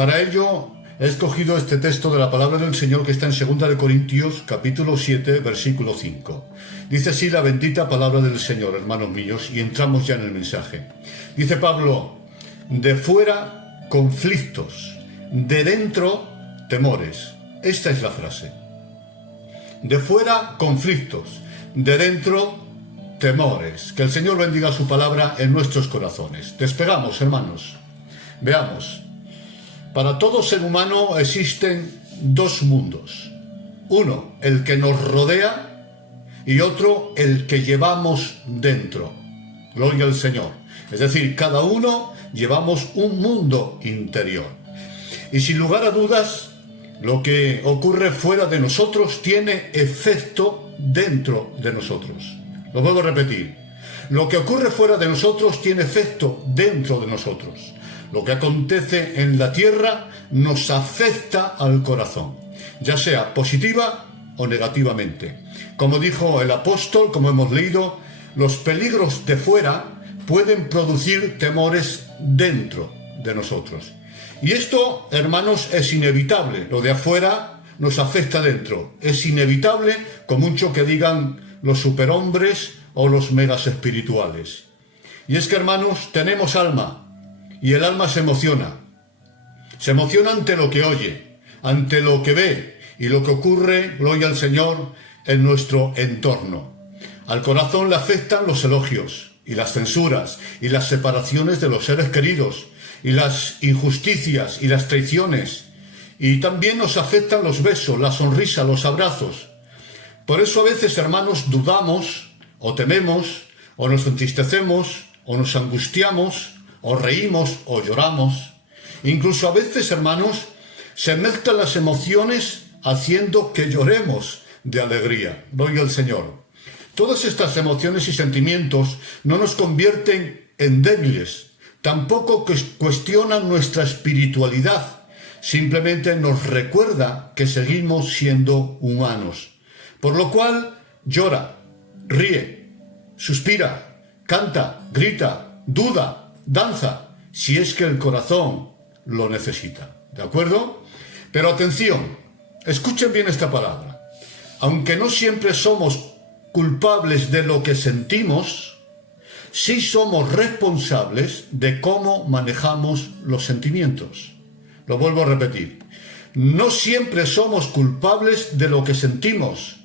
Para ello he escogido este texto de la palabra del Señor que está en 2 de Corintios, capítulo 7, versículo 5. Dice así la bendita palabra del Señor, hermanos míos, y entramos ya en el mensaje. Dice Pablo: de fuera conflictos, de dentro temores. Esta es la frase. De fuera conflictos, de dentro temores. Que el Señor bendiga su palabra en nuestros corazones. Despegamos, hermanos. Veamos. Para todo ser humano existen dos mundos. Uno, el que nos rodea, y otro, el que llevamos dentro. Gloria al Señor. Es decir, cada uno llevamos un mundo interior. Y sin lugar a dudas, lo que ocurre fuera de nosotros tiene efecto dentro de nosotros. Lo vuelvo a repetir. Lo que ocurre fuera de nosotros tiene efecto dentro de nosotros. Lo que acontece en la tierra nos afecta al corazón, ya sea positiva o negativamente. Como dijo el apóstol, como hemos leído, los peligros de fuera pueden producir temores dentro de nosotros. Y esto, hermanos, es inevitable. Lo de afuera nos afecta dentro. Es inevitable, con mucho que digan los superhombres o los megas espirituales. Y es que, hermanos, tenemos alma. Y el alma se emociona. Se emociona ante lo que oye, ante lo que ve y lo que ocurre, gloria al Señor, en nuestro entorno. Al corazón le afectan los elogios y las censuras y las separaciones de los seres queridos y las injusticias y las traiciones. Y también nos afectan los besos, la sonrisa, los abrazos. Por eso a veces, hermanos, dudamos o tememos o nos entristecemos o nos angustiamos o reímos o lloramos. Incluso a veces, hermanos, se mezclan las emociones haciendo que lloremos de alegría. Gloria al Señor. Todas estas emociones y sentimientos no nos convierten en débiles, tampoco cuestionan nuestra espiritualidad, simplemente nos recuerda que seguimos siendo humanos. Por lo cual llora, ríe, suspira, canta, grita, duda, danza, si es que el corazón lo necesita. ¿De acuerdo? Pero atención, escuchen bien esta palabra. Aunque no siempre somos culpables de lo que sentimos, sí somos responsables de cómo manejamos los sentimientos. Lo vuelvo a repetir. No siempre somos culpables de lo que sentimos,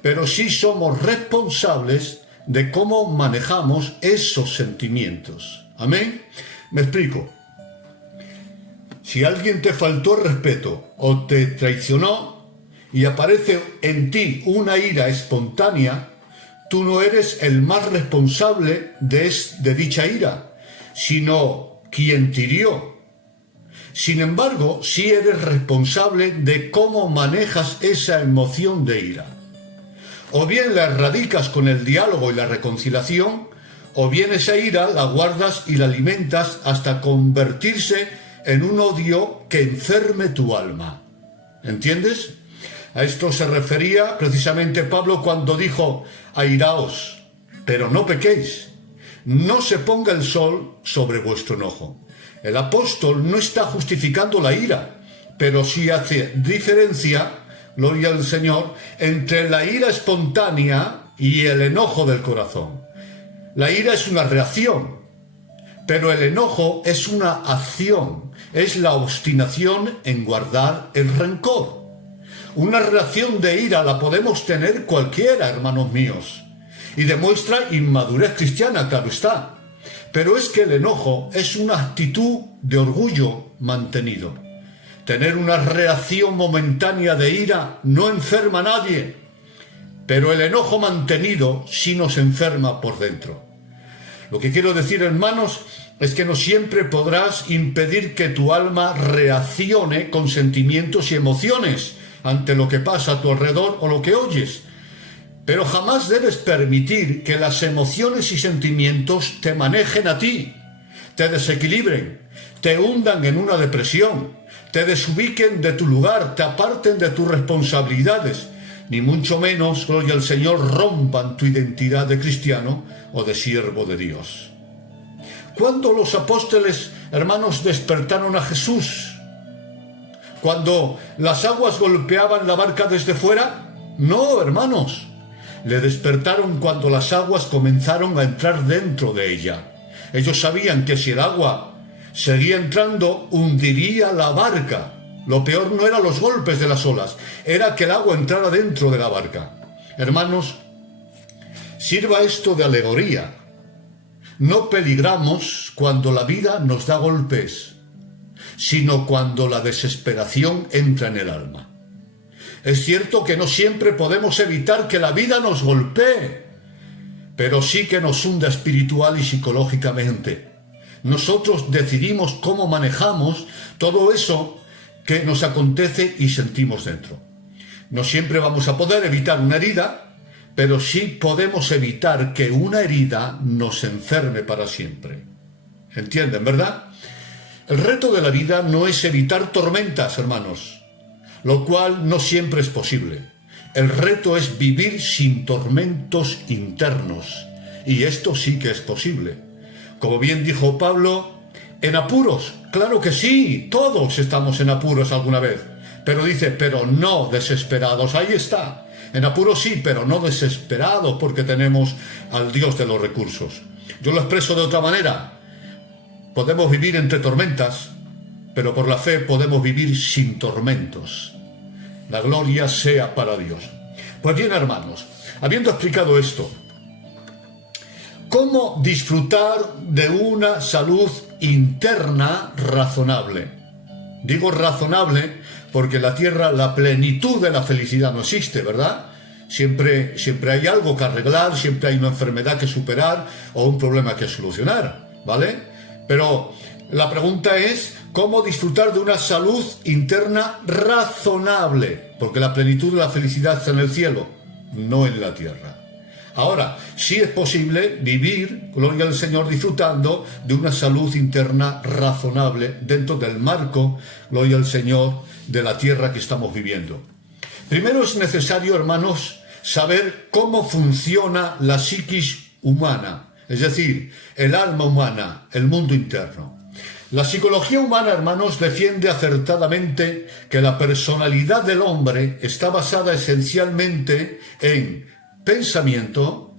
pero sí somos responsables de cómo manejamos esos sentimientos. ¿Amén? Me explico. Si alguien te faltó el respeto o te traicionó y aparece en ti una ira espontánea, tú no eres el más responsable de dicha ira, sino quien te hirió. Sin embargo, sí eres responsable de cómo manejas esa emoción de ira. O bien la erradicas con el diálogo y la reconciliación, o bien esa ira la guardas y la alimentas hasta convertirse en un odio que enferme tu alma. ¿Entiendes? A esto se refería precisamente Pablo cuando dijo: airaos, pero no pequéis. No se ponga el sol sobre vuestro enojo. El apóstol no está justificando la ira, pero sí hace diferencia, gloria al Señor, entre la ira espontánea y el enojo del corazón. La ira es una reacción, pero el enojo es una acción, es la obstinación en guardar el rencor. Una reacción de ira la podemos tener cualquiera, hermanos míos, y demuestra inmadurez cristiana, claro está. Pero es que el enojo es una actitud de orgullo mantenido. Tener una reacción momentánea de ira no enferma a nadie, pero el enojo mantenido sí nos enferma por dentro. Lo que quiero decir, hermanos, es que no siempre podrás impedir que tu alma reaccione con sentimientos y emociones ante lo que pasa a tu alrededor o lo que oyes. Pero jamás debes permitir que las emociones y sentimientos te manejen a ti, te desequilibren, te hundan en una depresión, te desubiquen de tu lugar, te aparten de tus responsabilidades, ni mucho menos, gloria al Señor, rompan tu identidad de cristiano o de siervo de Dios. Cuando los apóstoles, hermanos, despertaron a Jesús, cuando las aguas golpeaban la barca desde fuera? No, hermanos. Le despertaron cuando las aguas comenzaron a entrar dentro de ella. Ellos sabían que si el agua seguía entrando, hundiría la barca. Lo peor no eran los golpes de las olas, era que el agua entrara dentro de la barca. Hermanos, sirva esto de alegoría. No peligramos cuando la vida nos da golpes, sino cuando la desesperación entra en el alma. Es cierto que no siempre podemos evitar que la vida nos golpee, pero sí que nos hunda espiritual y psicológicamente. Nosotros decidimos cómo manejamos todo eso que nos acontece y sentimos dentro. No siempre vamos a poder evitar una herida, pero sí podemos evitar que una herida nos enferme para siempre. ¿Entienden, verdad? El reto de la vida no es evitar tormentas, hermanos, lo cual no siempre es posible. El reto es vivir sin tormentos internos, y esto sí que es posible. Como bien dijo Pablo, en apuros, claro que sí, todos estamos en apuros alguna vez, pero dice, pero no desesperados, ahí está. En apuros sí, pero no desesperados, porque tenemos al Dios de los recursos. Yo lo expreso de otra manera. Podemos vivir entre tormentas, pero por la fe podemos vivir sin tormentos. La gloria sea para Dios. Pues bien, hermanos, habiendo explicado esto, ¿cómo disfrutar de una salud interna razonable? Digo razonable porque en la tierra la plenitud de la felicidad no existe, ¿verdad? Siempre hay algo que arreglar, siempre hay una enfermedad que superar o un problema que solucionar, ¿vale? Pero la pregunta es, ¿cómo disfrutar de una salud interna razonable? Porque la plenitud de la felicidad está en el cielo, no en la tierra. Ahora, sí es posible vivir, gloria al Señor, disfrutando de una salud interna razonable dentro del marco, gloria al Señor, de la tierra que estamos viviendo. Primero es necesario, hermanos, saber cómo funciona la psiquis humana, es decir, el alma humana, el mundo interno. La psicología humana, hermanos, defiende acertadamente que la personalidad del hombre está basada esencialmente en pensamiento,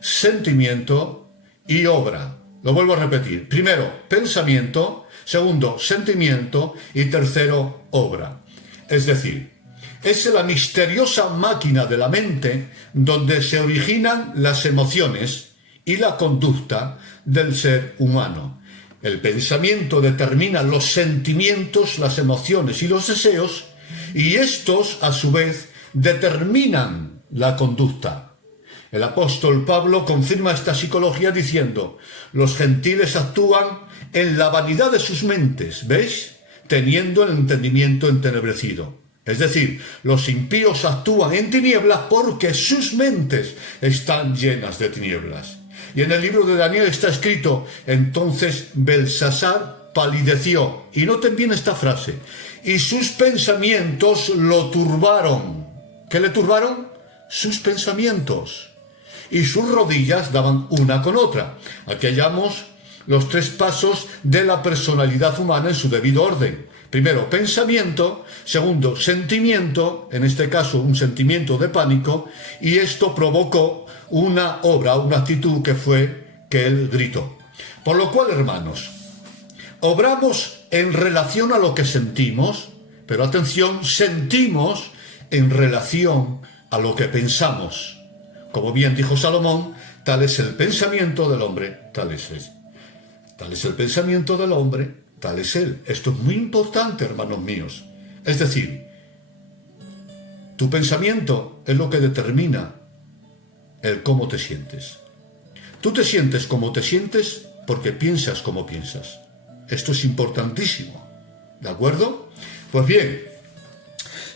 sentimiento y obra. Lo vuelvo a repetir. Primero, pensamiento. Segundo, sentimiento. Y tercero, obra. Es decir, es la misteriosa máquina de la mente donde se originan las emociones y la conducta del ser humano. El pensamiento determina los sentimientos, las emociones y los deseos, y estos, a su vez, determinan la conducta. El apóstol Pablo confirma esta psicología diciendo: los gentiles actúan en la vanidad de sus mentes, ¿veis? Teniendo el entendimiento entenebrecido. Es decir, los impíos actúan en tinieblas porque sus mentes están llenas de tinieblas. Y en el libro de Daniel está escrito: entonces Belsasar palideció. Y noten bien esta frase: y sus pensamientos lo turbaron. ¿Qué le turbaron? Sus pensamientos. Y sus rodillas daban una con otra. Aquí hallamos los tres pasos de la personalidad humana en su debido orden. Primero, pensamiento. Segundo, sentimiento, en este caso un sentimiento de pánico, y esto provocó una obra, una actitud que fue que él gritó. Por lo cual, hermanos, obramos en relación a lo que sentimos, pero atención, sentimos en relación a lo que pensamos. Como bien dijo Salomón, tal es el pensamiento del hombre, tal es él. Tal es el pensamiento del hombre, tal es él. Esto es muy importante, hermanos míos. Es decir, tu pensamiento es lo que determina el cómo te sientes. Tú te sientes como te sientes porque piensas como piensas. Esto es importantísimo. ¿De acuerdo? Pues bien,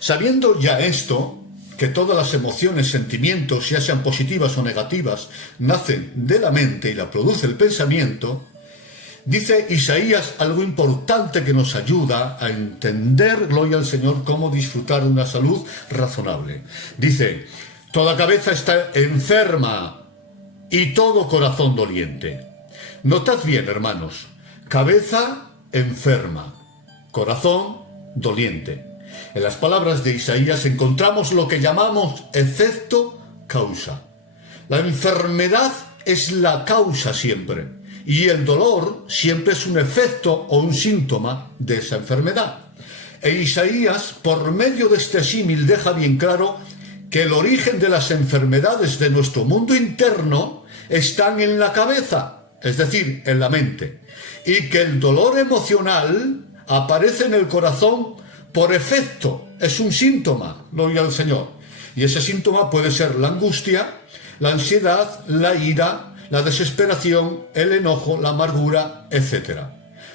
sabiendo ya esto, que todas las emociones, sentimientos, ya sean positivas o negativas, nacen de la mente y la produce el pensamiento, dice Isaías algo importante que nos ayuda a entender, gloria al Señor, cómo disfrutar de una salud razonable. Dice: toda cabeza está enferma y todo corazón doliente. Notad bien, hermanos, cabeza enferma, corazón doliente. En las palabras de Isaías encontramos lo que llamamos efecto causa. La enfermedad es la causa siempre, y el dolor siempre es un efecto o un síntoma de esa enfermedad. E Isaías, por medio de este símil, deja bien claro que el origen de las enfermedades de nuestro mundo interno están en la cabeza, es decir, en la mente, y que el dolor emocional aparece en el corazón por efecto, es un síntoma, gloria al Señor. Y ese síntoma puede ser la angustia, la ansiedad, la ira, la desesperación, el enojo, la amargura, etc.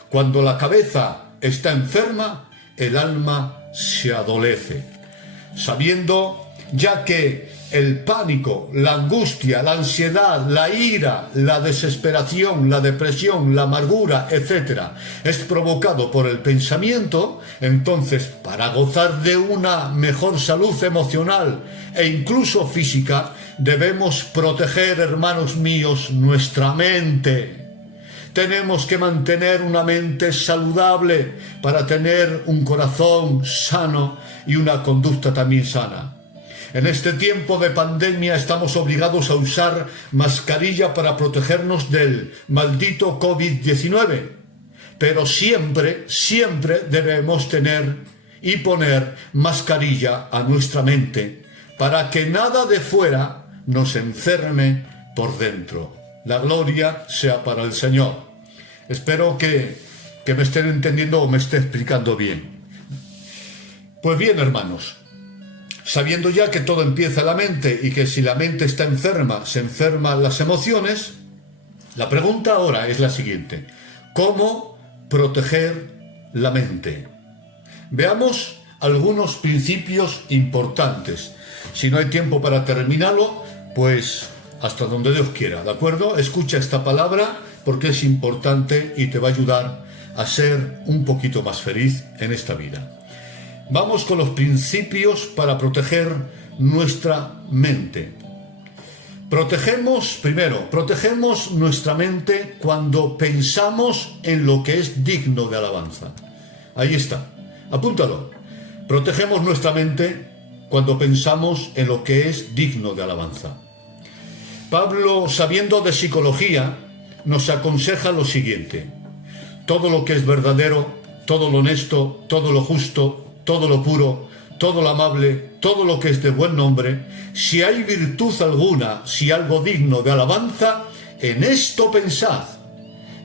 Cuando la cabeza está enferma, el alma se adolece, sabiendo ya que el pánico, la angustia, la ansiedad, la ira, la desesperación, la depresión, la amargura, etc., es provocado por el pensamiento. Entonces, para gozar de una mejor salud emocional e incluso física, debemos proteger, hermanos míos, nuestra mente. Tenemos que mantener una mente saludable para tener un corazón sano y una conducta también sana. En este tiempo de pandemia estamos obligados a usar mascarilla para protegernos del maldito COVID-19, pero siempre debemos tener y poner mascarilla a nuestra mente para que nada de fuera nos enferme por dentro. La gloria sea para el Señor. Espero que me estén entendiendo o me esté explicando bien. Pues bien, hermanos, sabiendo ya que todo empieza en la mente y que si la mente está enferma, se enferman las emociones, la pregunta ahora es la siguiente: ¿cómo proteger la mente? Veamos algunos principios importantes. Si no hay tiempo para terminarlo, pues hasta donde Dios quiera, ¿de acuerdo? Escucha esta palabra porque es importante y te va a ayudar a ser un poquito más feliz en esta vida. Vamos con los principios para proteger nuestra mente. Protegemos nuestra mente cuando pensamos en lo que es digno de alabanza. Ahí está, apúntalo. Protegemos nuestra mente cuando pensamos en lo que es digno de alabanza. Pablo, sabiendo de psicología, nos aconseja lo siguiente: todo lo que es verdadero, todo lo honesto, todo lo justo, todo lo puro, todo lo amable, todo lo que es de buen nombre, si hay virtud alguna, si algo digno de alabanza, en esto pensad.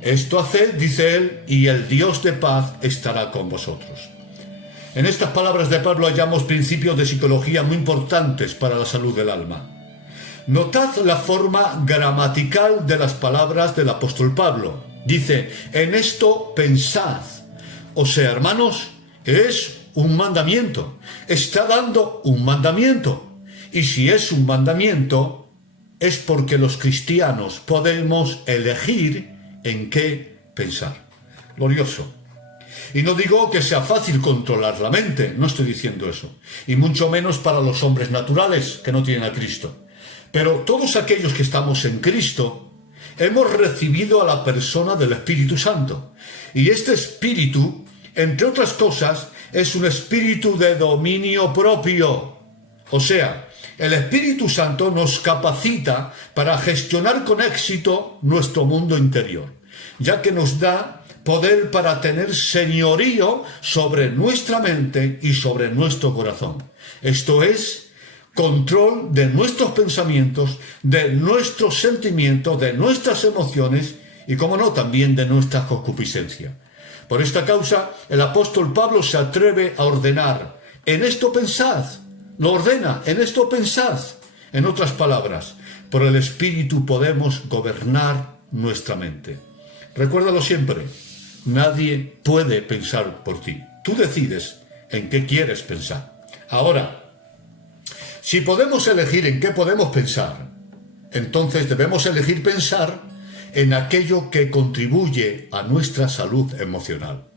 Esto haced, dice él, y el Dios de paz estará con vosotros. En estas palabras de Pablo hallamos principios de psicología muy importantes para la salud del alma. Notad la forma gramatical de las palabras del apóstol Pablo. Dice, en esto pensad. O sea, hermanos, es un mandamiento. Está dando un mandamiento. Y si es un mandamiento, es porque los cristianos podemos elegir en qué pensar. Glorioso. Y no digo que sea fácil controlar la mente, no estoy diciendo eso. Y mucho menos para los hombres naturales que no tienen a Cristo. Pero todos aquellos que estamos en Cristo, hemos recibido a la persona del Espíritu Santo. Y este Espíritu, entre otras cosas, es un espíritu de dominio propio. O sea, el Espíritu Santo nos capacita para gestionar con éxito nuestro mundo interior, ya que nos da poder para tener señorío sobre nuestra mente y sobre nuestro corazón. Esto es, control de nuestros pensamientos, de nuestros sentimientos, de nuestras emociones y, como no, también de nuestra concupiscencia. Por esta causa, el apóstol Pablo se atreve a ordenar, en esto pensad, lo ordena, en esto pensad. En otras palabras, por el Espíritu podemos gobernar nuestra mente. Recuérdalo siempre, nadie puede pensar por ti. Tú decides en qué quieres pensar. Ahora, si podemos elegir en qué podemos pensar, entonces debemos elegir pensar en aquello que contribuye a nuestra salud emocional.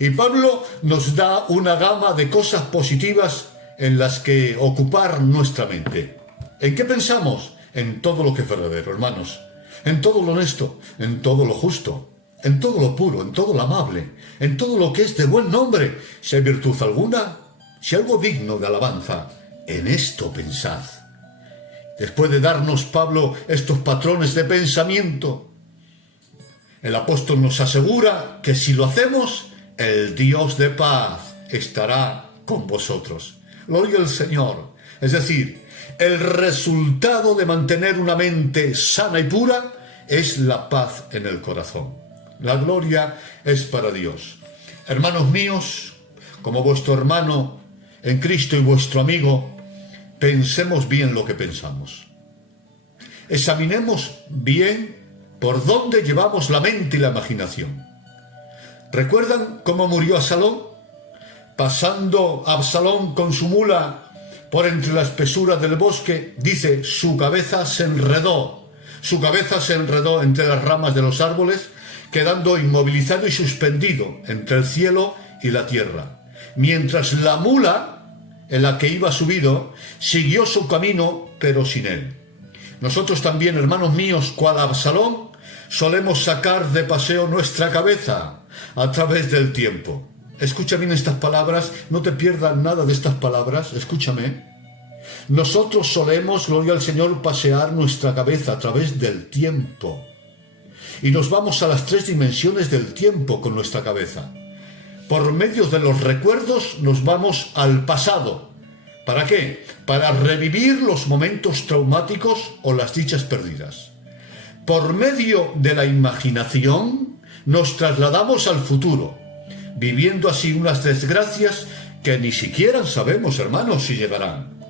Y Pablo nos da una gama de cosas positivas en las que ocupar nuestra mente. ¿En qué pensamos? En todo lo que es verdadero, hermanos. En todo lo honesto, en todo lo justo. en todo lo puro, en todo lo amable, en todo lo que es de buen nombre, si hay virtud alguna, si algo digno de alabanza, en esto pensad. Después de darnos Pablo estos patrones de pensamiento, el apóstol nos asegura que si lo hacemos, el Dios de paz estará con vosotros. Gloria al Señor. Es decir, el resultado de mantener una mente sana y pura es la paz en el corazón. La gloria es para Dios. Hermanos míos, como vuestro hermano en Cristo y vuestro amigo, pensemos bien lo que pensamos. Examinemos bien por dónde llevamos la mente y la imaginación. ¿Recuerdan cómo murió Absalón? Pasando Absalón con su mula por entre la espesura del bosque, dice, su cabeza se enredó entre las ramas de los árboles, quedando inmovilizado y suspendido entre el cielo y la tierra, mientras la mula en la que iba subido siguió su camino, pero sin él. Nosotros también, hermanos míos, cual Absalón, solemos sacar de paseo nuestra cabeza a través del tiempo. Escucha bien estas palabras, no te pierdas nada de estas palabras, escúchame. Nosotros solemos, gloria al Señor, pasear nuestra cabeza a través del tiempo. Y nos vamos a las 3 dimensiones del tiempo con nuestra cabeza. Por medio de los recuerdos nos vamos al pasado. ¿Para qué? Para revivir los momentos traumáticos o las dichas perdidas. Por medio de la imaginación nos trasladamos al futuro, viviendo así unas desgracias que ni siquiera sabemos, hermanos, si llegarán.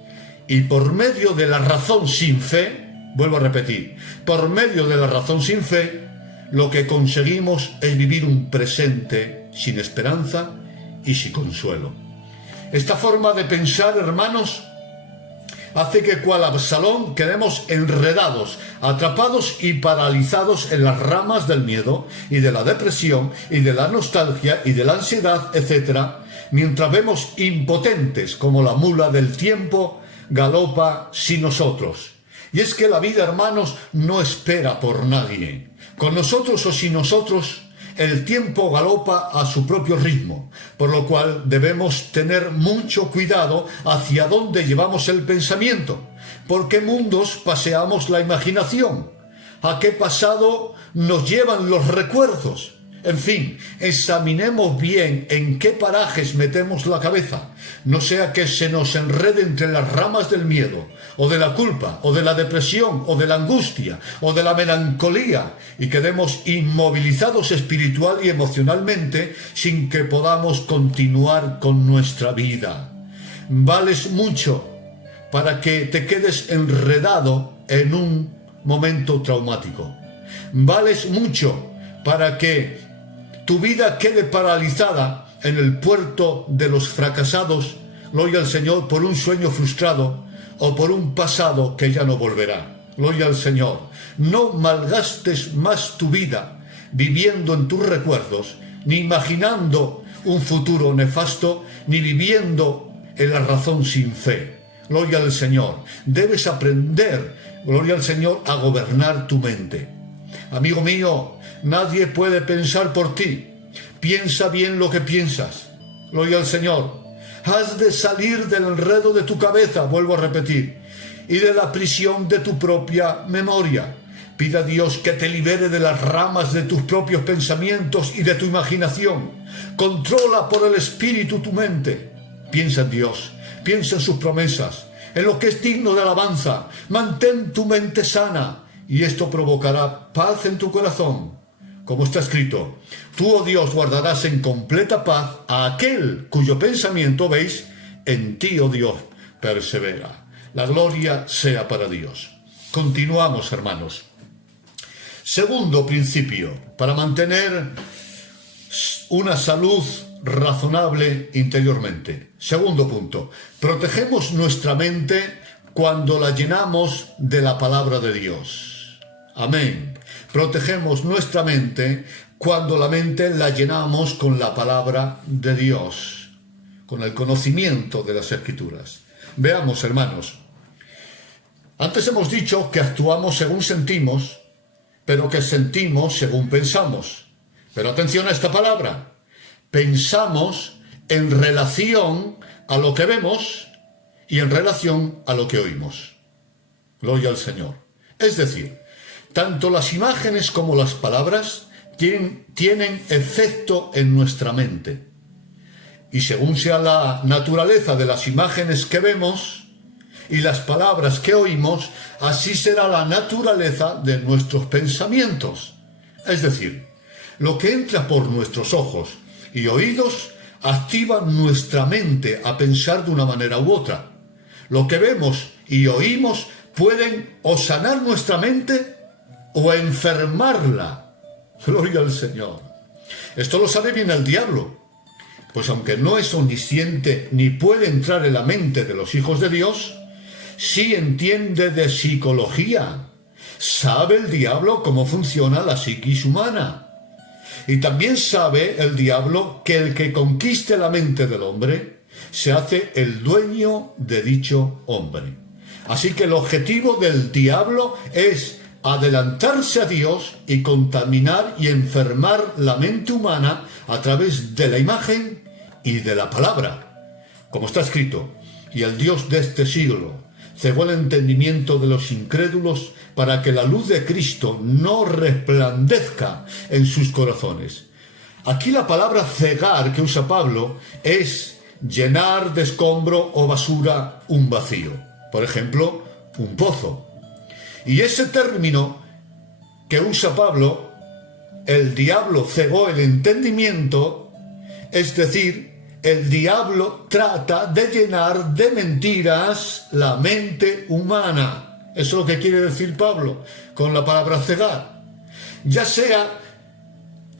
Y por medio de la razón sin fe, vuelvo a repetir, por medio de la razón sin fe, lo que conseguimos es vivir un presente sin esperanza y sin consuelo. Esta forma de pensar, hermanos, hace que cual Absalón quedemos enredados, atrapados y paralizados en las ramas del miedo y de la depresión y de la nostalgia y de la ansiedad, etc., mientras vemos impotentes como la mula del tiempo galopa sin nosotros. Y es que la vida, hermanos, no espera por nadie. Con nosotros o sin nosotros, el tiempo galopa a su propio ritmo, por lo cual debemos tener mucho cuidado hacia dónde llevamos el pensamiento, por qué mundos paseamos la imaginación, a qué pasado nos llevan los recuerdos. En fin, examinemos bien en qué parajes metemos la cabeza, no sea que se nos enrede entre las ramas del miedo, o de la culpa, o de la depresión, o de la angustia, o de la melancolía, y quedemos inmovilizados espiritual y emocionalmente sin que podamos continuar con nuestra vida. Vales mucho para que te quedes enredado en un momento traumático. Vales mucho para que tu vida quede paralizada en el puerto de los fracasados, gloria al Señor, por un sueño frustrado o por un pasado que ya no volverá. Gloria al Señor. No malgastes más tu vida viviendo en tus recuerdos, ni imaginando un futuro nefasto, ni viviendo en la razón sin fe. Gloria al Señor. Debes aprender, gloria al Señor, a gobernar tu mente. Amigo mío, nadie puede pensar por ti. Piensa bien lo que piensas. Gloria al Señor. Has de salir del enredo de tu cabeza, vuelvo a repetir, y de la prisión de tu propia memoria. Pide a Dios que te libere de las ramas de tus propios pensamientos y de tu imaginación. Controla por el Espíritu tu mente. Piensa en Dios, piensa en sus promesas, en lo que es digno de alabanza. Mantén tu mente sana y esto provocará paz en tu corazón. Como está escrito, tú, oh Dios, guardarás en completa paz a aquel cuyo pensamiento, veis, en ti, oh Dios, persevera. La gloria sea para Dios. Continuamos, hermanos. Segundo principio, para mantener una salud razonable interiormente. Segundo punto, protegemos nuestra mente cuando la llenamos de la palabra de Dios. Amén. Protegemos nuestra mente cuando la mente la llenamos con la palabra de Dios, con el conocimiento de las Escrituras. Veamos, hermanos. Antes hemos dicho que actuamos según sentimos, pero que sentimos según pensamos. Pero atención a esta palabra. Pensamos en relación a lo que vemos y en relación a lo que oímos. Gloria al Señor. Es decir, tanto las imágenes como las palabras tienen efecto en nuestra mente. Y según sea la naturaleza de las imágenes que vemos y las palabras que oímos, así será la naturaleza de nuestros pensamientos. Es decir, lo que entra por nuestros ojos y oídos activa nuestra mente a pensar de una manera u otra. Lo que vemos y oímos pueden o sanar nuestra mente o enfermarla. Gloria al Señor. Esto lo sabe bien el diablo, pues aunque no es omnisciente ni puede entrar en la mente de los hijos de Dios, sí entiende de psicología. Sabe el diablo cómo funciona la psiquis humana. Y también sabe el diablo que el que conquiste la mente del hombre se hace el dueño de dicho hombre. Así que el objetivo del diablo es adelantarse a Dios y contaminar y enfermar la mente humana a través de la imagen y de la palabra. Como está escrito, y el Dios de este siglo cegó el entendimiento de los incrédulos para que la luz de Cristo no resplandezca en sus corazones. Aquí la palabra cegar que usa Pablo es llenar de escombro o basura un vacío. Por ejemplo, un pozo. Y ese término que usa Pablo, el diablo cegó el entendimiento, es decir, el diablo trata de llenar de mentiras la mente humana. Eso es lo que quiere decir Pablo con la palabra cegar. Ya sea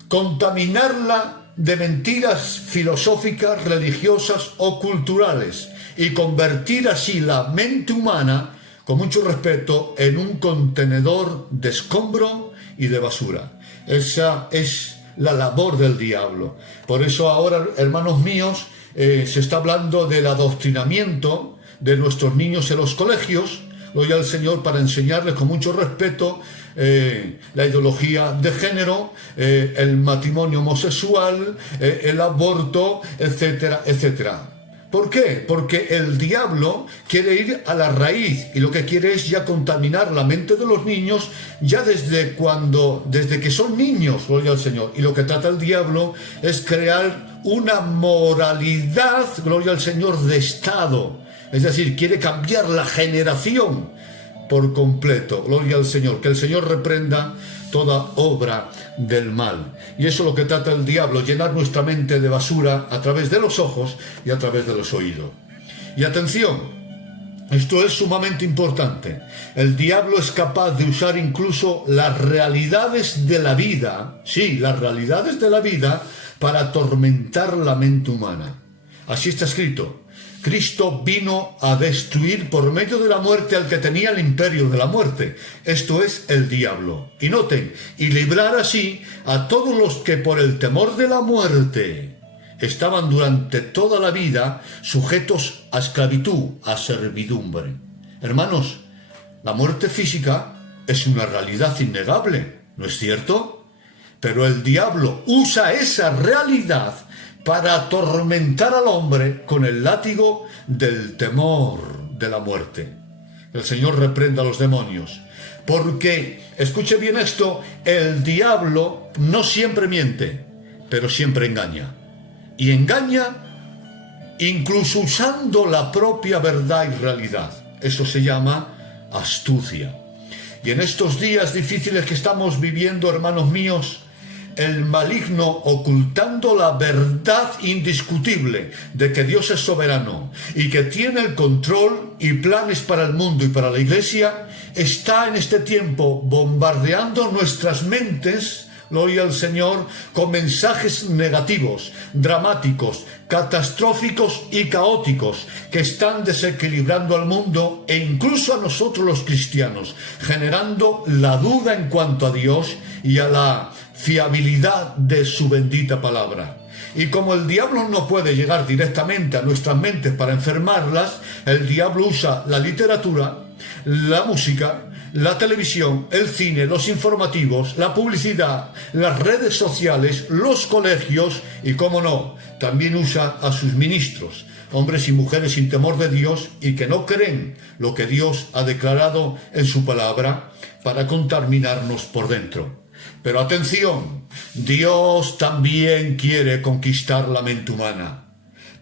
contaminarla de mentiras filosóficas, religiosas o culturales y convertir así la mente humana, con mucho respeto, en un contenedor de escombro y de basura. Esa es la labor del diablo. Por eso ahora, hermanos míos, se está hablando del adoctrinamiento de nuestros niños en los colegios. Gloria al Señor, para enseñarles con mucho respeto la ideología de género, el matrimonio homosexual, el aborto, etcétera, etcétera. ¿Por qué? Porque el diablo quiere ir a la raíz y lo que quiere es ya contaminar la mente de los niños ya desde que son niños, gloria al Señor. Y lo que trata el diablo es crear una moralidad, gloria al Señor, de Estado. Es decir, quiere cambiar la generación por completo, gloria al Señor. Que el Señor reprenda toda obra del mal. Y eso es lo que trata el diablo, llenar nuestra mente de basura a través de los ojos y a través de los oídos. Y atención, esto es sumamente importante. El diablo es capaz de usar incluso las realidades de la vida, sí, las realidades de la vida, para atormentar la mente humana. Así está escrito. Cristo vino a destruir por medio de la muerte al que tenía el imperio de la muerte, esto es, el diablo. Y noten, y librar así a todos los que por el temor de la muerte estaban durante toda la vida sujetos a esclavitud, a servidumbre. Hermanos, la muerte física es una realidad innegable, ¿no es cierto? Pero el diablo usa esa realidad para atormentar al hombre con el látigo del temor de la muerte. El Señor reprenda a los demonios. Porque, escuche bien esto, el diablo no siempre miente, pero siempre engaña. Y engaña incluso usando la propia verdad y realidad. Eso se llama astucia. Y en estos días difíciles que estamos viviendo, hermanos míos, el maligno, ocultando la verdad indiscutible de que Dios es soberano y que tiene el control y planes para el mundo y para la iglesia, está en este tiempo bombardeando nuestras mentes, gloria al Señor, con mensajes negativos, dramáticos, catastróficos y caóticos que están desequilibrando al mundo e incluso a nosotros los cristianos, generando la duda en cuanto a Dios y a la fiabilidad de su bendita palabra. Y como el diablo no puede llegar directamente a nuestras mentes para enfermarlas, el diablo usa la literatura, la música, la televisión, el cine, los informativos, la publicidad, las redes sociales, los colegios y, cómo no, también usa a sus ministros, hombres y mujeres sin temor de Dios y que no creen lo que Dios ha declarado en su palabra para contaminarnos por dentro. Pero atención, Dios también quiere conquistar la mente humana,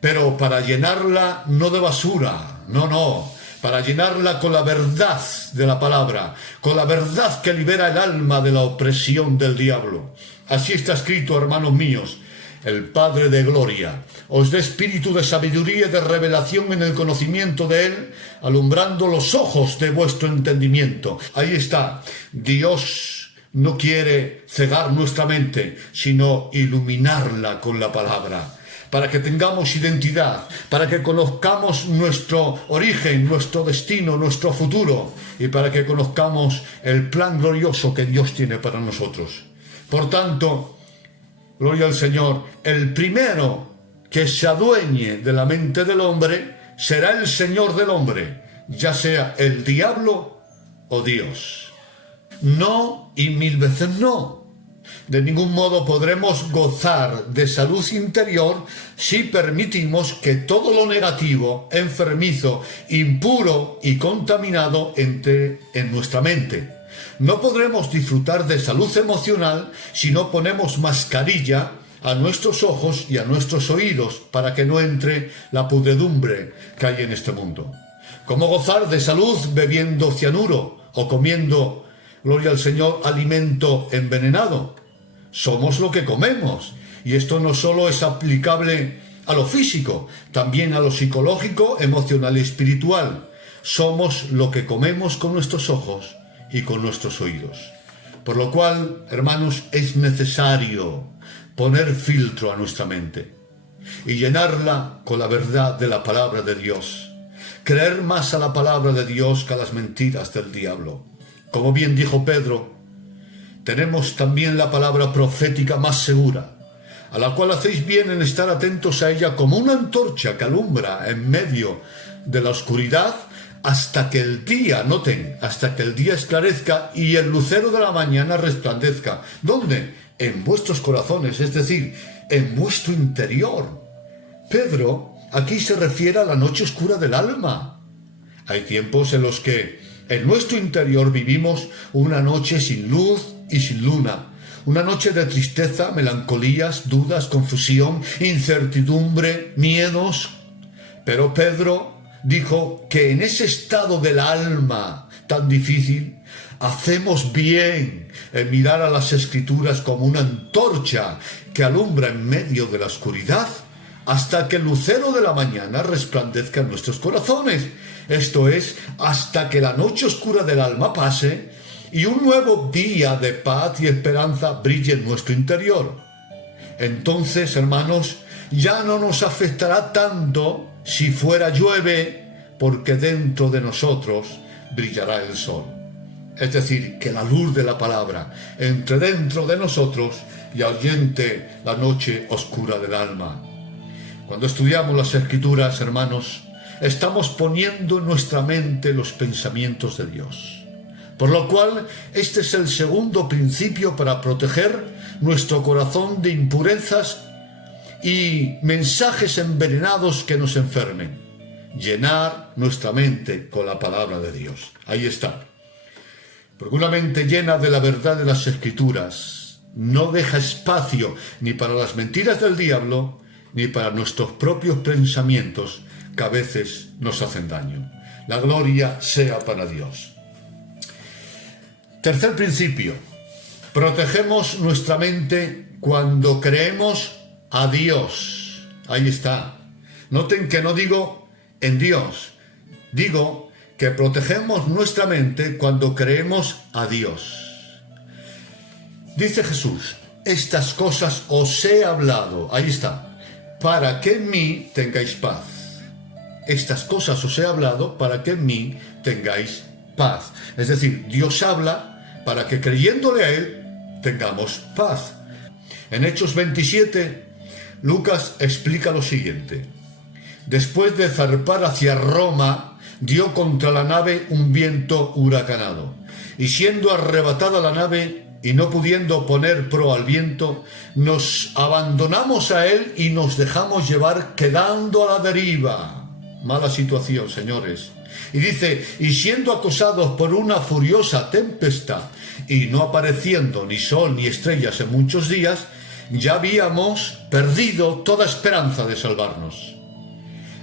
pero para llenarla no de basura, no, para llenarla con la verdad de la palabra, con la verdad que libera el alma de la opresión del diablo. Así está escrito, hermanos míos: el Padre de gloria os dé espíritu de sabiduría y de revelación en el conocimiento de Él, alumbrando los ojos de vuestro entendimiento. Ahí está. Dios no quiere cegar nuestra mente, sino iluminarla con la palabra, para que tengamos identidad, para que conozcamos nuestro origen, nuestro destino, nuestro futuro, y para que conozcamos el plan glorioso que Dios tiene para nosotros. Por tanto, gloria al Señor, el primero que se adueñe de la mente del hombre será el Señor del hombre, ya sea el diablo o Dios. No y mil veces no. De ningún modo podremos gozar de salud interior si permitimos que todo lo negativo, enfermizo, impuro y contaminado entre en nuestra mente. No podremos disfrutar de salud emocional si no ponemos mascarilla a nuestros ojos y a nuestros oídos para que no entre la pudredumbre que hay en este mundo. ¿Cómo gozar de salud bebiendo cianuro o comiendo, gloria al Señor, alimento envenenado? Somos lo que comemos, y esto no solo es aplicable a lo físico, también a lo psicológico, emocional y espiritual. Somos lo que comemos con nuestros ojos y con nuestros oídos. Por lo cual, hermanos, es necesario poner filtro a nuestra mente y llenarla con la verdad de la palabra de Dios. Creer más a la palabra de Dios que a las mentiras del diablo. Como bien dijo Pedro, tenemos también la palabra profética más segura, a la cual hacéis bien en estar atentos a ella como una antorcha que alumbra en medio de la oscuridad hasta que el día, noten, hasta que el día esclarezca y el lucero de la mañana resplandezca. ¿Dónde? En vuestros corazones, es decir, en vuestro interior. Pedro aquí se refiere a la noche oscura del alma. Hay tiempos en los que en nuestro interior vivimos una noche sin luz y sin luna, una noche de tristeza, melancolías, dudas, confusión, incertidumbre, miedos. Pero Pedro dijo que en ese estado del alma tan difícil, hacemos bien en mirar a las Escrituras como una antorcha que alumbra en medio de la oscuridad hasta que el lucero de la mañana resplandezca en nuestros corazones. Esto es, hasta que la noche oscura del alma pase y un nuevo día de paz y esperanza brille en nuestro interior. Entonces, hermanos, ya no nos afectará tanto si fuera llueve, porque dentro de nosotros brillará el sol. Es decir, que la luz de la palabra entre dentro de nosotros y ahuyente la noche oscura del alma. Cuando estudiamos las Escrituras, hermanos, estamos poniendo en nuestra mente los pensamientos de Dios. Por lo cual, este es el segundo principio para proteger nuestro corazón de impurezas y mensajes envenenados que nos enfermen. Llenar nuestra mente con la palabra de Dios. Ahí está. Porque una mente llena de la verdad de las Escrituras no deja espacio ni para las mentiras del diablo, ni para nuestros propios pensamientos que a veces nos hacen daño. La gloria sea para Dios. Tercer principio. Protegemos nuestra mente cuando creemos a Dios. Ahí está. Noten que no digo en Dios. Digo que protegemos nuestra mente cuando creemos a Dios. Dice Jesús, estas cosas os he hablado. Ahí está. Para que en mí tengáis paz. Estas cosas os he hablado para que en mí tengáis paz. Es decir, Dios habla para que creyéndole a Él tengamos paz. En Hechos 27, Lucas explica lo siguiente. después de zarpar hacia Roma, dio contra la nave un viento huracanado, y siendo arrebatada la nave y no pudiendo poner pro al viento, nos abandonamos a él y nos dejamos llevar, quedando a la deriva. Mala situación, señores. Y dice, y siendo acosados por una furiosa tempestad, y no apareciendo ni sol ni estrellas en muchos días, ya habíamos perdido toda esperanza de salvarnos.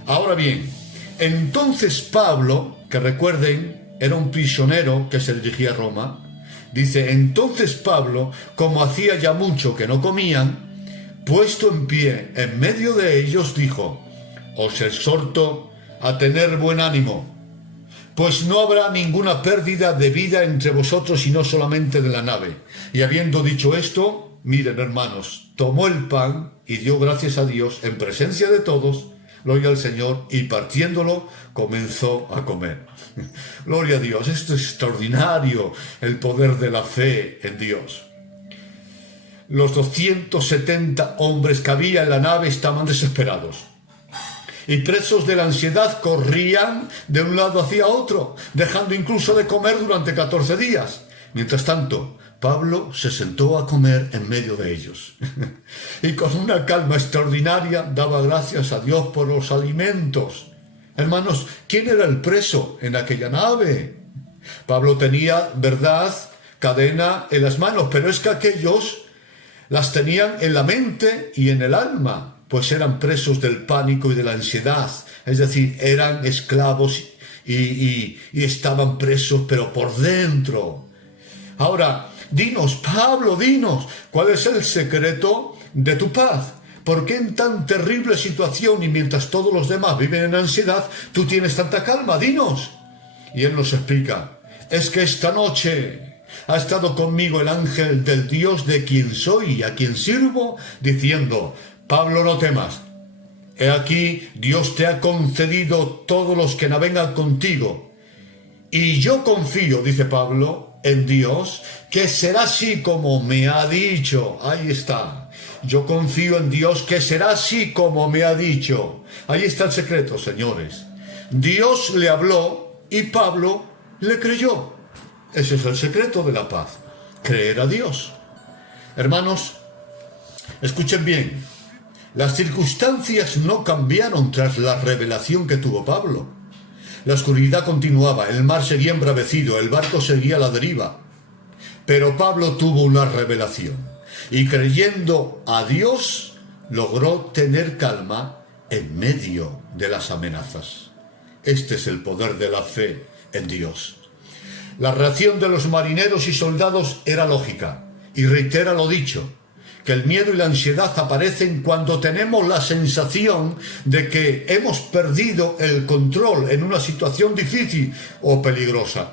Ahora bien, entonces Pablo, que recuerden, era un prisionero que se dirigía a Roma, dice, entonces Pablo, como hacía ya mucho que no comían, puesto en pie en medio de ellos, dijo, os exhorto a tener buen ánimo, pues no habrá ninguna pérdida de vida entre vosotros y no solamente de la nave. Y habiendo dicho esto, miren hermanos, tomó el pan y dio gracias a Dios en presencia de todos, gloria al Señor, y partiéndolo comenzó a comer. Gloria a Dios, esto es extraordinario, el poder de la fe en Dios. Los 270 hombres que había en la nave estaban desesperados. Y presos de la ansiedad corrían de un lado hacia otro, dejando incluso de comer durante 14 días. Mientras tanto, Pablo se sentó a comer en medio de ellos. Y con una calma extraordinaria daba gracias a Dios por los alimentos. Hermanos, ¿quién era el preso en aquella nave? Pablo tenía, verdad, cadena en las manos, pero es que aquellos las tenían en la mente y en el alma, pues eran presos del pánico y de la ansiedad, es decir, eran esclavos y estaban presos, pero por dentro. Ahora, dinos, Pablo, dinos, ¿cuál es el secreto de tu paz? ¿Por qué en tan terrible situación y mientras todos los demás viven en ansiedad, tú tienes tanta calma? Dinos. Y él nos explica, es que esta noche ha estado conmigo el ángel del Dios de quien soy y a quien sirvo, diciendo, Pablo, no temas. He aquí, Dios te ha concedido todos los que navegan contigo. Y yo confío, dice Pablo, en Dios, que será así como me ha dicho. Ahí está. Yo confío en Dios, que será así como me ha dicho. Ahí está el secreto, señores. Dios le habló y Pablo le creyó. Ese es el secreto de la paz. Creer a Dios. Hermanos, escuchen bien. Las circunstancias no cambiaron tras la revelación que tuvo Pablo. La oscuridad continuaba, el mar seguía embravecido, el barco seguía a la deriva. Pero Pablo tuvo una revelación y creyendo a Dios logró tener calma en medio de las amenazas. Este es el poder de la fe en Dios. La reacción de los marineros y soldados era lógica y reitera lo dicho, que el miedo y la ansiedad aparecen cuando tenemos la sensación de que hemos perdido el control en una situación difícil o peligrosa.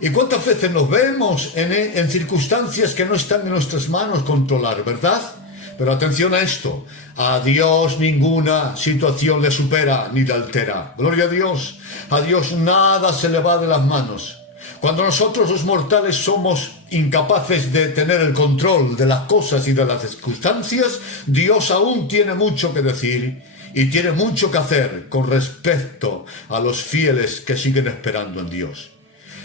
¿Y cuántas veces nos vemos en circunstancias que no están en nuestras manos controlar, verdad? Pero atención a esto, a Dios ninguna situación le supera ni le altera. Gloria a Dios nada se le va de las manos. Cuando nosotros los mortales somos incapaces de tener el control de las cosas y de las circunstancias, Dios aún tiene mucho que decir y tiene mucho que hacer con respecto a los fieles que siguen esperando en Dios.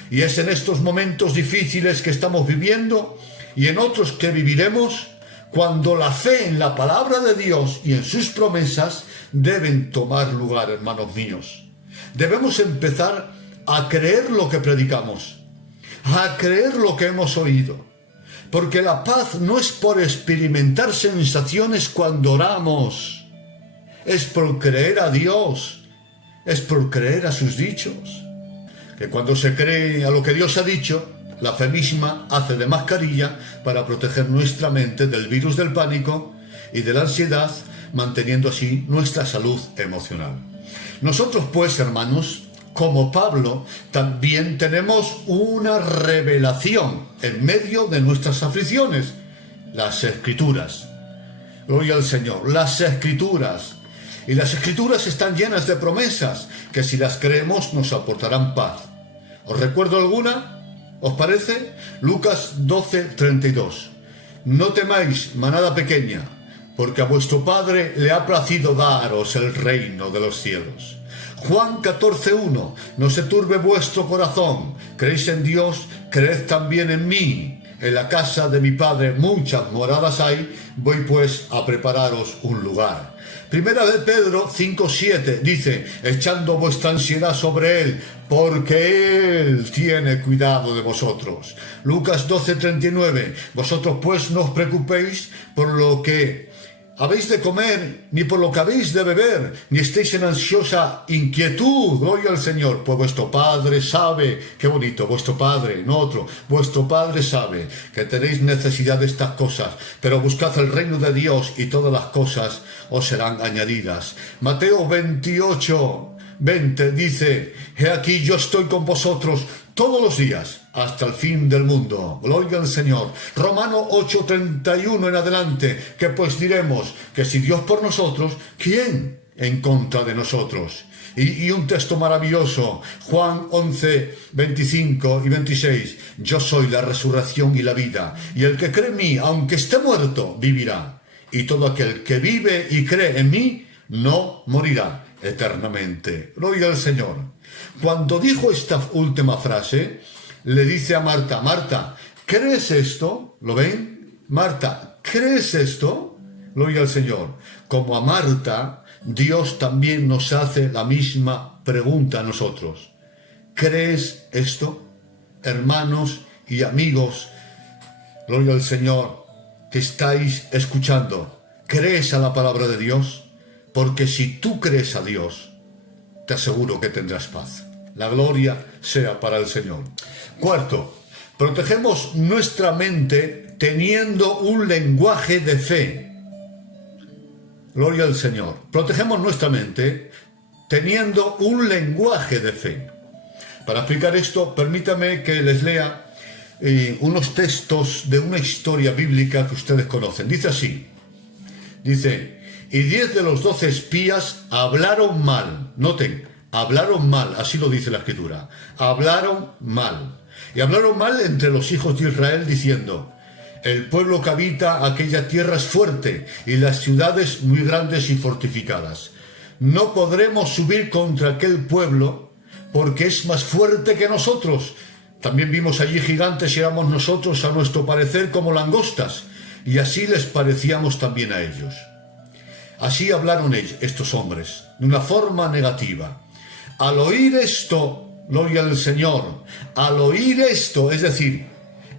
Y es en estos momentos difíciles que estamos viviendo y en otros que viviremos cuando la fe en la palabra de Dios y en sus promesas deben tomar lugar, hermanos míos. Debemos empezar a creer lo que predicamos, a creer lo que hemos oído, porque la paz no es por experimentar sensaciones cuando oramos, es por creer a Dios, es por creer a sus dichos, que cuando se cree a lo que Dios ha dicho, la fe misma hace de mascarilla para proteger nuestra mente del virus del pánico y de la ansiedad, manteniendo así nuestra salud emocional. Nosotros pues, hermanos, como Pablo, también tenemos una revelación en medio de nuestras aflicciones, las Escrituras. Gloria al Señor, las Escrituras. Y las Escrituras están llenas de promesas que si las creemos nos aportarán paz. ¿Os recuerdo alguna? ¿Os parece? Lucas 12:32. No temáis, manada pequeña, porque a vuestro Padre le ha placido daros el reino de los cielos. Juan 14:1. No se turbe vuestro corazón, creéis en Dios, creed también en mí. En la casa de mi Padre muchas moradas hay, voy pues a prepararos un lugar. Primera de Pedro 5:7 dice, echando vuestra ansiedad sobre Él, porque Él tiene cuidado de vosotros. Lucas 12:39, vosotros pues no os preocupéis por lo que habéis de comer, ni por lo que habéis de beber, ni estéis en ansiosa inquietud, gloria al Señor, pues vuestro Padre sabe, qué bonito, vuestro Padre, no otro, vuestro Padre sabe que tenéis necesidad de estas cosas, pero buscad el reino de Dios y todas las cosas os serán añadidas. Mateo 28:20 dice, he aquí yo estoy con vosotros todos los días, hasta el fin del mundo. Gloria al Señor. Romano 8:31 en adelante, que pues diremos que si Dios por nosotros, ¿quién en contra de nosotros? Y un texto maravilloso, Juan 11:25 y 26, yo soy la resurrección y la vida, y el que cree en mí, aunque esté muerto, vivirá. Y todo aquel que vive y cree en mí, no morirá eternamente. Gloria al Señor. Cuando dijo esta última frase, le dice a Marta, Marta, ¿crees esto? ¿Lo ven? Marta, ¿crees esto? Gloria al Señor. Como a Marta, Dios también nos hace la misma pregunta a nosotros. ¿Crees esto? Hermanos y amigos, gloria al Señor, que estáis escuchando, ¿crees a la palabra de Dios? Porque si tú crees a Dios, te aseguro que tendrás paz. La gloria sea para el Señor. Cuarto, protegemos nuestra mente teniendo un lenguaje de fe. Gloria al Señor. Protegemos nuestra mente teniendo un lenguaje de fe. Para explicar esto, permítame que les lea unos textos de una historia bíblica que ustedes conocen. Dice así, dice, y 10 de los 12 espías hablaron mal. Noten, hablaron mal, así lo dice la Escritura. Hablaron mal. Y hablaron mal entre los hijos de Israel diciendo, el pueblo que habita aquella tierra es fuerte y las ciudades muy grandes y fortificadas. No podremos subir contra aquel pueblo porque es más fuerte que nosotros. También vimos allí gigantes y éramos nosotros a nuestro parecer como langostas, y así les parecíamos también a ellos. Así hablaron ellos, estos hombres, de una forma negativa. Al oír esto, gloria al Señor, al oír esto, es decir,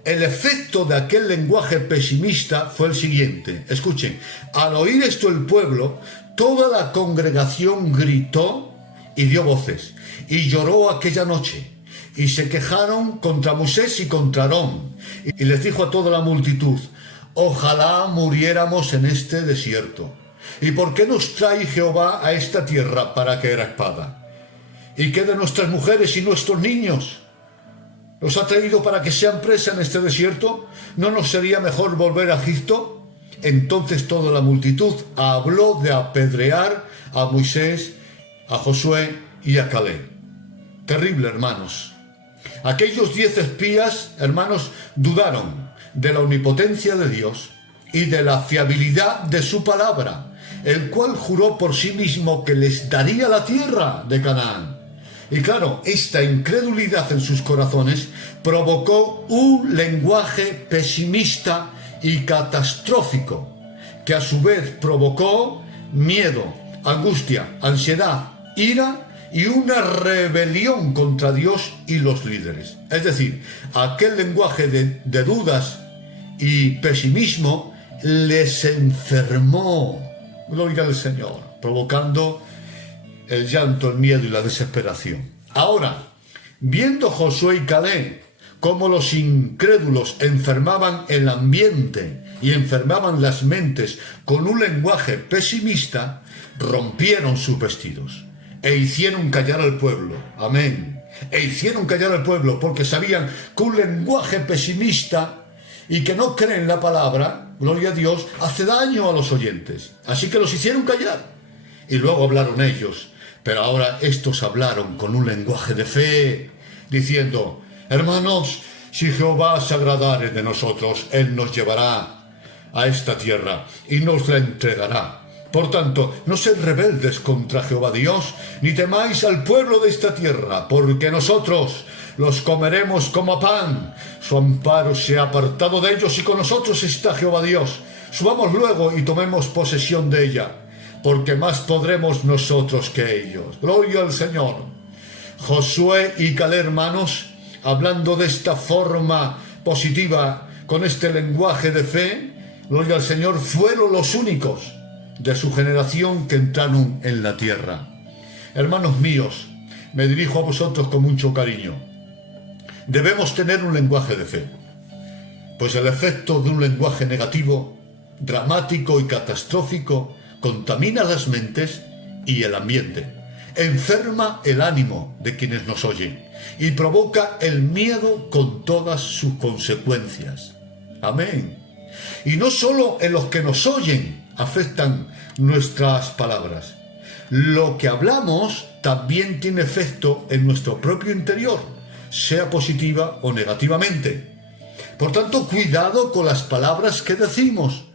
el efecto de aquel lenguaje pesimista fue el siguiente. Escuchen, al oír esto el pueblo, toda la congregación gritó y dio voces, y lloró aquella noche, y se quejaron contra Moisés y contra Aarón, y les dijo a toda la multitud, ojalá muriéramos en este desierto. ¿Y por qué nos trae Jehová a esta tierra para caer a espada? ¿Y qué de nuestras mujeres y nuestros niños? ¿Los ha traído para que sean presas en este desierto? ¿No nos sería mejor volver a Egipto? Entonces toda la multitud habló de apedrear a Moisés, a Josué y a Caleb. Terrible, hermanos. Aquellos 10 espías, hermanos, dudaron de la omnipotencia de Dios y de la fiabilidad de su palabra, el cual juró por sí mismo que les daría la tierra de Canaán. Y claro, esta incredulidad en sus corazones provocó un lenguaje pesimista y catastrófico, que a su vez provocó miedo, angustia, ansiedad, ira y una rebelión contra Dios y los líderes. Es decir, aquel lenguaje de dudas y pesimismo les enfermó, gloria al Señor, provocando el llanto, el miedo y la desesperación. Ahora, viendo Josué y Caleb cómo los incrédulos enfermaban el ambiente y enfermaban las mentes con un lenguaje pesimista, rompieron sus vestidos e hicieron callar al pueblo. Amén. E hicieron callar al pueblo porque sabían que un lenguaje pesimista y que no creen la palabra, gloria a Dios, hace daño a los oyentes. Así que los hicieron callar. Y luego hablaron ellos. Pero ahora estos hablaron con un lenguaje de fe, diciendo, hermanos, si Jehová se agradare de nosotros, Él nos llevará a esta tierra y nos la entregará. Por tanto, no sed rebeldes contra Jehová Dios, ni temáis al pueblo de esta tierra, porque nosotros los comeremos como pan. Su amparo se ha apartado de ellos y con nosotros está Jehová Dios. Subamos luego y tomemos posesión de ella, porque más podremos nosotros que ellos. Gloria al Señor. Josué y Caleb, hermanos, hablando de esta forma positiva, con este lenguaje de fe, gloria al Señor, fueron los únicos de su generación que entraron en la tierra. Hermanos míos, me dirijo a vosotros con mucho cariño. Debemos tener un lenguaje de fe, pues el efecto de un lenguaje negativo, dramático y catastrófico contamina las mentes y el ambiente, enferma el ánimo de quienes nos oyen y provoca el miedo con todas sus consecuencias. Amén. Y no solo en los que nos oyen afectan nuestras palabras. Lo que hablamos también tiene efecto en nuestro propio interior, sea positiva o negativamente. Por tanto, cuidado con las palabras que decimos.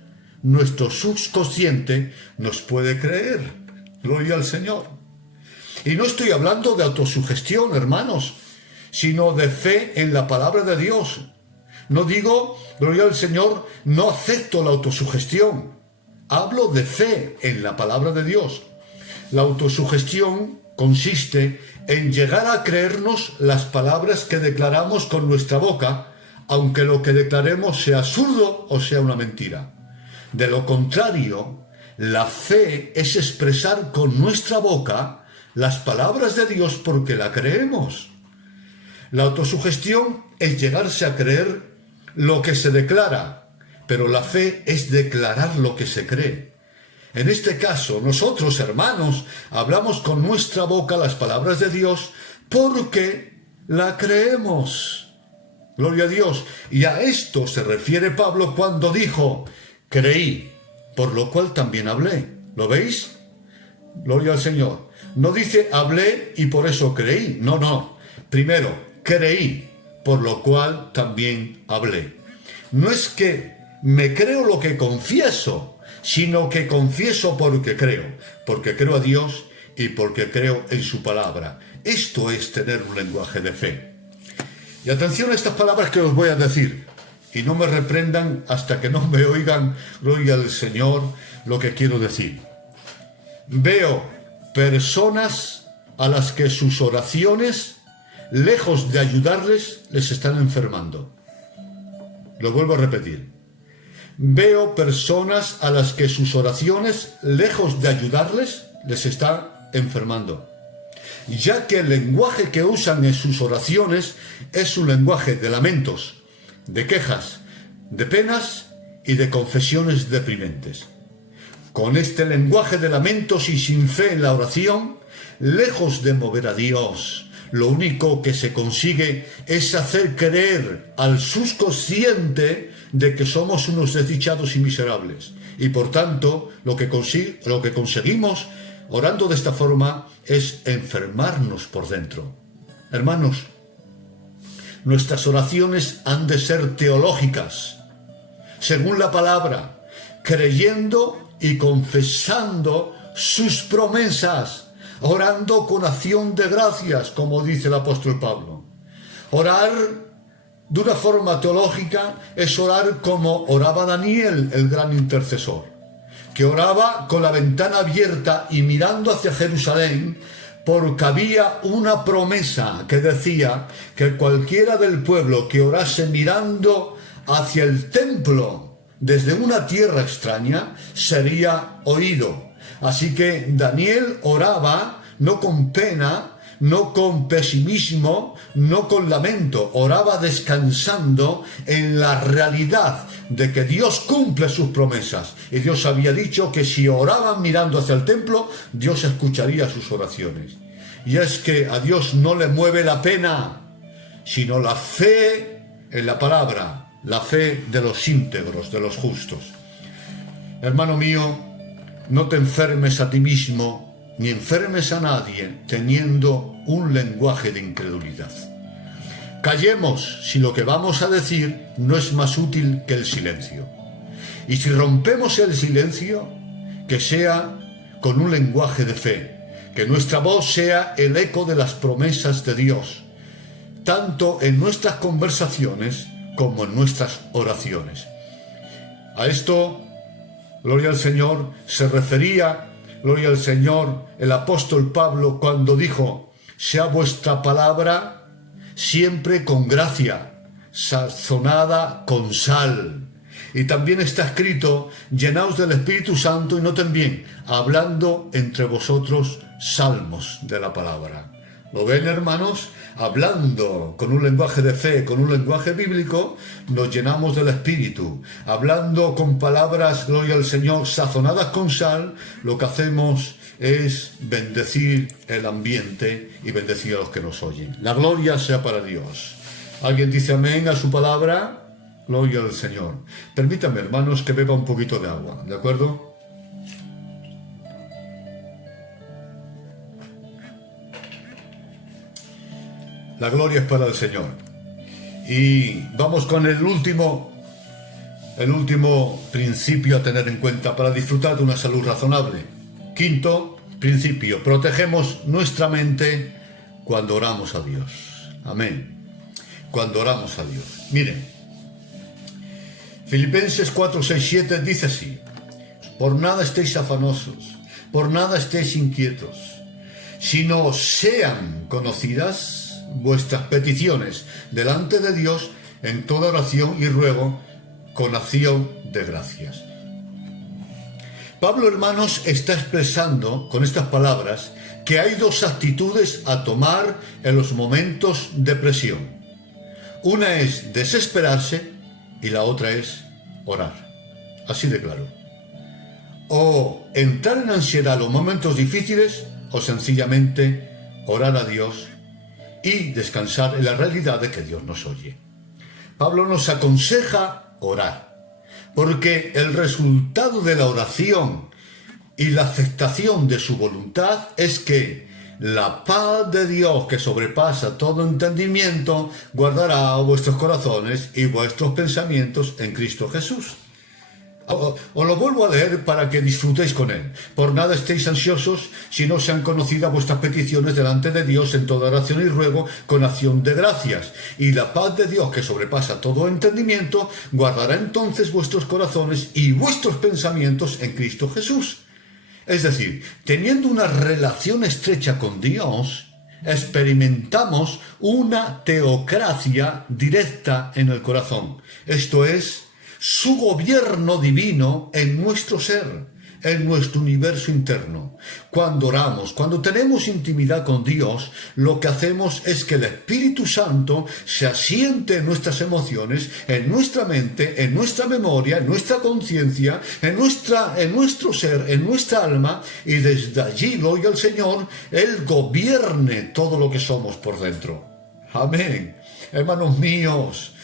Nuestro subconsciente nos puede creer. Gloria al Señor. Y no estoy hablando de autosugestión, hermanos, sino de fe en la palabra de Dios. No digo, gloria al Señor, no acepto la autosugestión. Hablo de fe en la palabra de Dios. La autosugestión consiste en llegar a creernos las palabras que declaramos con nuestra boca, aunque lo que declaremos sea absurdo o sea una mentira. De lo contrario, la fe es expresar con nuestra boca las palabras de Dios porque la creemos. La autosugestión es llegarse a creer lo que se declara, pero la fe es declarar lo que se cree. En este caso, nosotros, hermanos, hablamos con nuestra boca las palabras de Dios porque la creemos. Gloria a Dios. Y a esto se refiere Pablo cuando dijo, creí, por lo cual también hablé. ¿Lo veis? Gloria al Señor. No dice hablé y por eso creí. No, no. Primero, creí, por lo cual también hablé. No es que me creo lo que confieso, sino que confieso porque creo a Dios y porque creo en su palabra. Esto es tener un lenguaje de fe. Y atención a estas palabras que os voy a decir, y no me reprendan hasta que no me oigan, gloria al Señor, lo que quiero decir. Veo personas a las que sus oraciones, lejos de ayudarles, les están enfermando. Lo vuelvo a repetir. Veo personas a las que sus oraciones, lejos de ayudarles, les están enfermando, ya que el lenguaje que usan en sus oraciones es un lenguaje de lamentos, de quejas, de penas y de confesiones deprimentes. Con este lenguaje de lamentos y sin fe en la oración, lejos de mover a Dios, lo único que se consigue es hacer creer al subconsciente de que somos unos desdichados y miserables. Y por tanto, lo que conseguimos orando de esta forma es enfermarnos por dentro. Hermanos, nuestras oraciones han de ser teológicas, según la palabra, creyendo y confesando sus promesas, orando con acción de gracias, como dice el apóstol Pablo. Orar de una forma teológica es orar como oraba Daniel, el gran intercesor, que oraba con la ventana abierta y mirando hacia Jerusalén, porque había una promesa que decía que cualquiera del pueblo que orase mirando hacia el templo desde una tierra extraña sería oído. Así que Daniel oraba no con pena, no con pesimismo, no con lamento, oraba descansando en la realidad de que Dios cumple sus promesas. Y Dios había dicho que si oraban mirando hacia el templo, Dios escucharía sus oraciones. Y es que a Dios no le mueve la pena, sino la fe en la palabra, la fe de los íntegros, de los justos. Hermano mío, no te enfermes a ti mismo, ni enfermes a nadie teniendo un lenguaje de incredulidad. Callemos si lo que vamos a decir no es más útil que el silencio. Y si rompemos el silencio, que sea con un lenguaje de fe, que nuestra voz sea el eco de las promesas de Dios, tanto en nuestras conversaciones como en nuestras oraciones. A esto, gloria al Señor, se refería, gloria al Señor, el apóstol Pablo cuando dijo: sea vuestra palabra siempre con gracia, sazonada con sal. Y también está escrito: llenaos del Espíritu Santo, y noten bien, hablando entre vosotros salmos de la palabra. ¿Lo ven, hermanos? Hablando con un lenguaje de fe, con un lenguaje bíblico, nos llenamos del Espíritu. Hablando con palabras, gloria al Señor, sazonadas con sal, lo que hacemos es bendecir el ambiente y bendecir a los que nos oyen. La gloria sea para Dios. ¿Alguien dice amén a su palabra? Gloria al Señor. Permítanme, hermanos, que beba un poquito de agua, ¿de acuerdo? La gloria es para el Señor. Y vamos con el último principio a tener en cuenta para disfrutar de una salud razonable. Quinto principio: protegemos nuestra mente cuando oramos a Dios. Amén. Cuando oramos a Dios. Miren, Filipenses 4, 6, 7 dice así: por nada estéis afanosos, por nada estéis inquietos, sino sean conocidas vuestras peticiones delante de Dios en toda oración y ruego con acción de gracias. Pablo, hermanos, está expresando con estas palabras que hay dos actitudes a tomar en los momentos de presión. Una es desesperarse y la otra es orar. Así de claro. O entrar en ansiedad en los momentos difíciles, o sencillamente orar a Dios y descansar en la realidad de que Dios nos oye. Pablo nos aconseja orar, porque el resultado de la oración y la aceptación de su voluntad es que la paz de Dios, que sobrepasa todo entendimiento, guardará vuestros corazones y vuestros pensamientos en Cristo Jesús. Os lo vuelvo a leer para que disfrutéis con él. Por nada estéis ansiosos, si no sean conocidas vuestras peticiones delante de Dios en toda oración y ruego con acción de gracias. Y la paz de Dios, que sobrepasa todo entendimiento, guardará entonces vuestros corazones y vuestros pensamientos en Cristo Jesús. Es decir, teniendo una relación estrecha con Dios, experimentamos una teocracia directa en el corazón. Esto es, su gobierno divino en nuestro ser, en nuestro universo interno. Cuando oramos, cuando tenemos intimidad con Dios, lo que hacemos es que el Espíritu Santo se asiente en nuestras emociones, en nuestra mente, en nuestra memoria, en nuestra conciencia, en nuestro ser, en nuestra alma, y desde allí, gloria al Señor, Él gobierne todo lo que somos por dentro. Amén. Hermanos míos,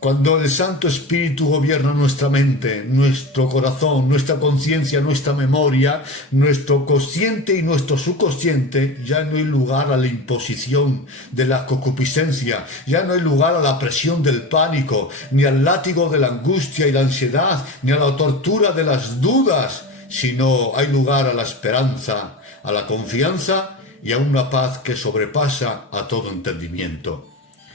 cuando el Santo Espíritu gobierna nuestra mente, nuestro corazón, nuestra conciencia, nuestra memoria, nuestro consciente y nuestro subconsciente, ya no hay lugar a la imposición de la concupiscencia, ya no hay lugar a la presión del pánico, ni al látigo de la angustia y la ansiedad, ni a la tortura de las dudas, sino hay lugar a la esperanza, a la confianza y a una paz que sobrepasa a todo entendimiento.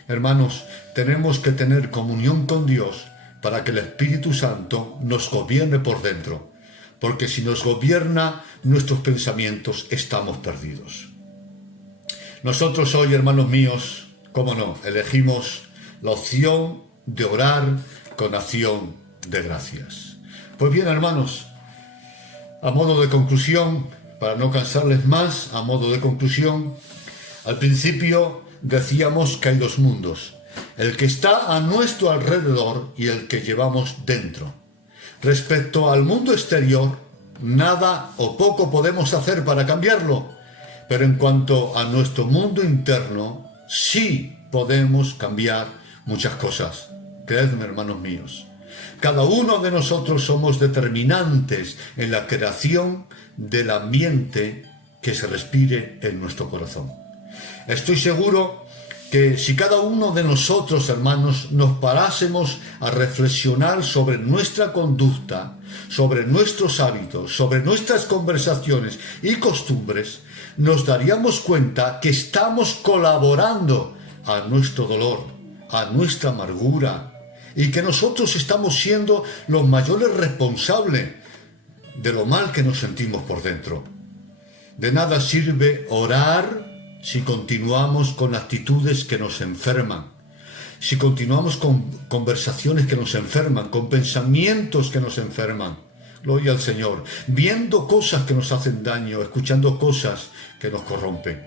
Hermanos, tenemos que tener comunión con Dios para que el Espíritu Santo nos gobierne por dentro, porque si nos gobierna nuestros pensamientos, estamos perdidos. Nosotros hoy, hermanos míos, cómo no, elegimos la opción de orar con acción de gracias. Pues bien, hermanos, a modo de conclusión, para no cansarles más, a modo de conclusión, al principio decíamos que hay dos mundos, el que está a nuestro alrededor y el que llevamos dentro. Respecto al mundo exterior, nada o poco podemos hacer para cambiarlo, pero en cuanto a nuestro mundo interno, sí podemos cambiar muchas cosas. Creedme, hermanos míos, cada uno de nosotros somos determinantes en la creación del ambiente que se respire en nuestro corazón. Estoy seguro que si cada uno de nosotros, hermanos, nos parásemos a reflexionar sobre nuestra conducta, sobre nuestros hábitos, sobre nuestras conversaciones y costumbres, nos daríamos cuenta que estamos colaborando a nuestro dolor, a nuestra amargura, y que nosotros estamos siendo los mayores responsables de lo mal que nos sentimos por dentro. De nada sirve orar si continuamos con actitudes que nos enferman, si continuamos con conversaciones que nos enferman, con pensamientos que nos enferman. Gloria al Señor, viendo cosas que nos hacen daño, escuchando cosas que nos corrompen.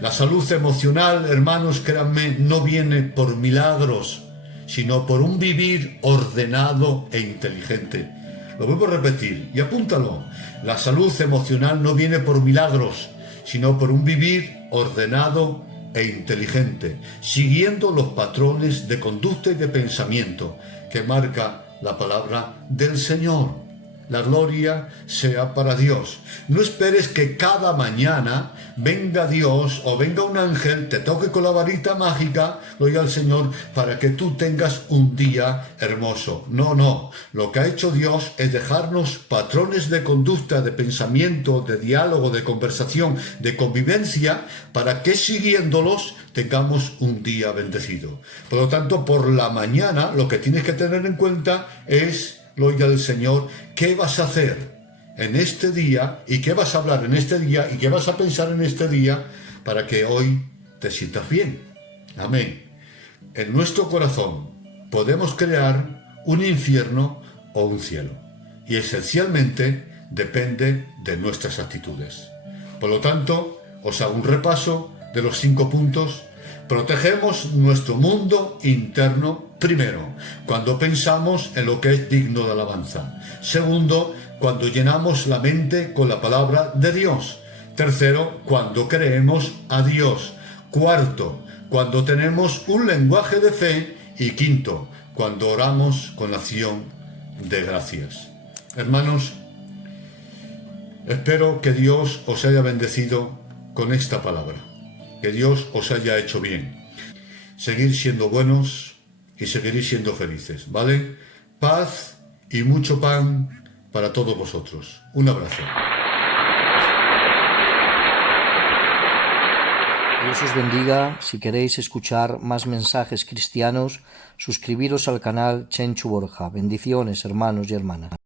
La salud emocional, hermanos, créanme, no viene por milagros, sino por un vivir ordenado e inteligente. Lo vuelvo a repetir y apúntalo. La salud emocional no viene por milagros, sino por un vivir ordenado e inteligente, siguiendo los patrones de conducta y de pensamiento que marca la palabra del Señor. La gloria sea para Dios. No esperes que cada mañana venga Dios o venga un ángel, te toque con la varita mágica, gloria al Señor, para que tú tengas un día hermoso. No, no. Lo que ha hecho Dios es dejarnos patrones de conducta, de pensamiento, de diálogo, de conversación, de convivencia, para que siguiéndolos tengamos un día bendecido. Por lo tanto, por la mañana lo que tienes que tener en cuenta es, gloria del Señor, ¿qué vas a hacer en este día? ¿Y qué vas a hablar en este día? ¿Y qué vas a pensar en este día? Para que hoy te sientas bien. Amén. En nuestro corazón podemos crear un infierno o un cielo. Y esencialmente depende de nuestras actitudes. Por lo tanto, os hago un repaso de los 5 puntos. Protegemos nuestro mundo interno, primero, cuando pensamos en lo que es digno de alabanza. Segundo, cuando llenamos la mente con la palabra de Dios. Tercero, cuando creemos a Dios. Cuarto, cuando tenemos un lenguaje de fe. Y quinto, cuando oramos con acción de gracias. Hermanos, espero que Dios os haya bendecido con esta palabra. Que Dios os haya hecho bien. Seguir siendo buenos y seguir siendo felices, ¿vale? Paz y mucho pan para todos vosotros. Un abrazo. Dios os bendiga. Si queréis escuchar más mensajes cristianos, suscribiros al canal Chenchu Borja. Bendiciones, hermanos y hermanas.